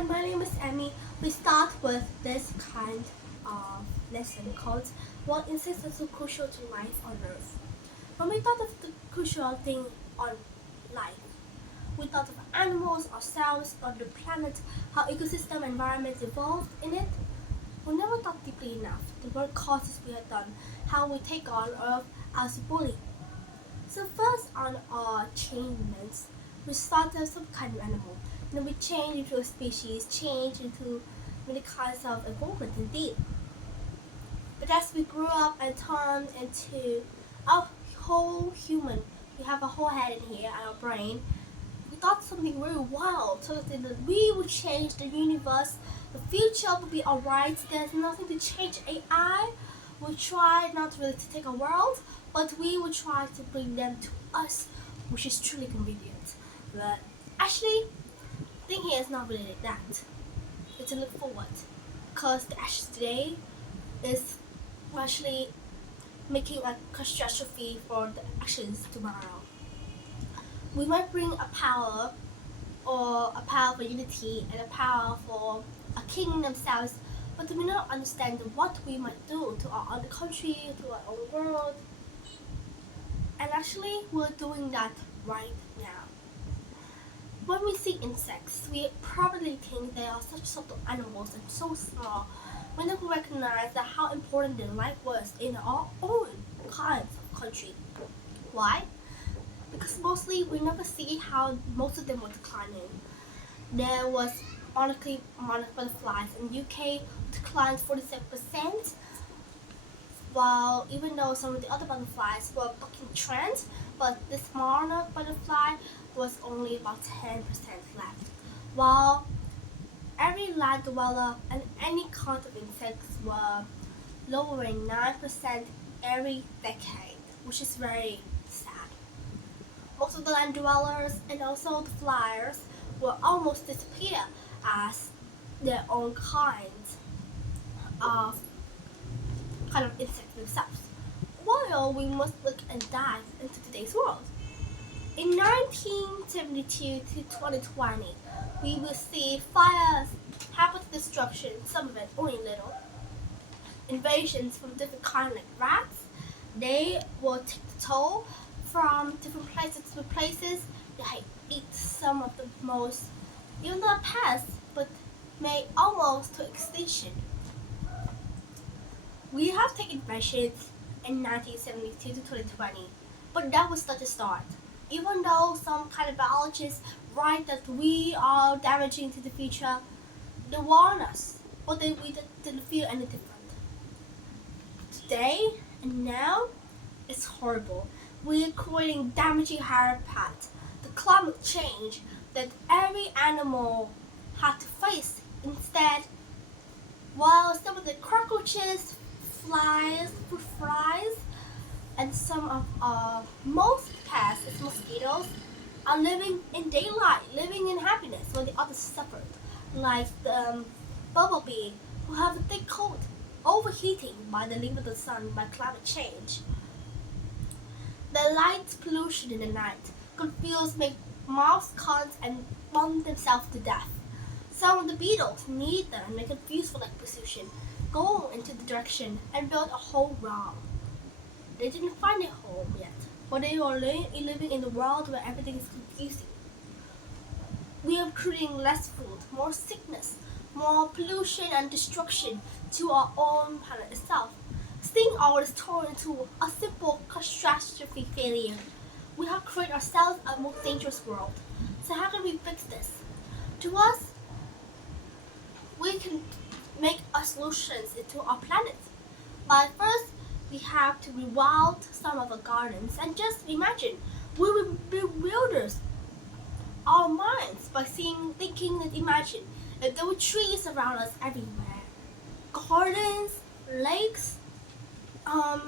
everyone, my name is Emmy. We start with this kind of lesson called what insects are so crucial to life on Earth. When we thought of the crucial thing on life, we thought of animals, ourselves, on the planet, how ecosystem environment evolved in it. We never thought deeply enough the work causes we had done, how we take on Earth as a bully. So first on our chainments, we start as some kind of animal. Then we change into a species, change into many kinds of evolvement indeed. But as we grew up and turned into a whole human, we have a whole head in here and our brain, we thought something very wild, something that we would change the universe, the future would be alright, there's nothing to change AI. We try not really to take a world, but we will try to bring them to us, which is truly convenient. But actually, the thing here is not really like that. It's to look forward, because the action today is actually making a catastrophe for the actions tomorrow. We might bring a power, or a power for unity, and a power for a king themselves, but we not understand what we might do to our own country, to our own world. And actually, we're doing that right now. When we see insects, we probably think they are such subtle animals and so small. We never recognize that how important their life was in our own kinds of country. Why? Because mostly we never see how most of them were declining. There was honestly monarch butterflies in UK declined 47%, while even though some of the other butterflies were bucking trends, but this monarch butterfly was only about 10% left. While every land dweller and any kind of insects were lowering 9% every decade, which is very sad. Most of the land dwellers and also the flyers will almost disappear as their own of kind of insects themselves. While we must look and dive into today's world. In 1972 to 2020, we will see fires, habitat destruction, some of it only little, invasions from different kinds like rats. They will take the toll from different places to places. They eat some of the most, even though pests, but may almost to extinction. We have taken measures in 1972 to 2020, but that was such a start. Even though some kind of biologists write that we are damaging to the future, they warn us, but we didn't feel any different. Today and now, it's horrible. We are creating damaging habitat, the climate change that every animal had to face. Instead, while some of the cockroaches, flies, fruit flies, and some of our most pests, as mosquitoes, are living in daylight, living in happiness, while the others suffered, like the bumblebee, who have a thick coat, overheating by the heat of the sun by climate change. The light pollution in the night confuse make moths cons and burn themselves to death. Some of the beetles need them and they confuse for like position, go into the direction and build a hole wrong. They didn't find a home yet, but they are living in a world where everything is confusing. We are creating less food, more sickness, more pollution and destruction to our own planet itself. Seeing ours turn into a simple catastrophe failure, we have created ourselves a more dangerous world. So how can we fix this? To us, we can make our solutions into our planet. But first, we have to rewild some of our gardens and just imagine we will bewilder our minds by thinking and imagine if there were trees around us everywhere, gardens, lakes,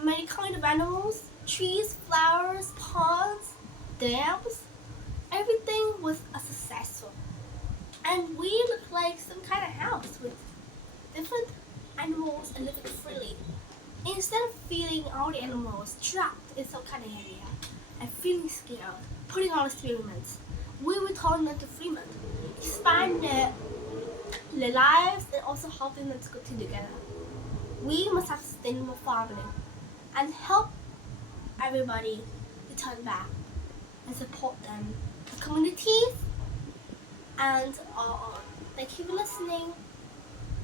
many kind of animals, trees, flowers, ponds, dams. Everything was a successful, and we look like some kind of house with different animals and living freely. Instead of feeling all the animals trapped in some kind of area and feeling scared, putting on experiments, we return them to freedom, expand their their lives and also helping them to continue together. We must have sustainable farming and help everybody to turn back and support them, the communities, and thank you for listening.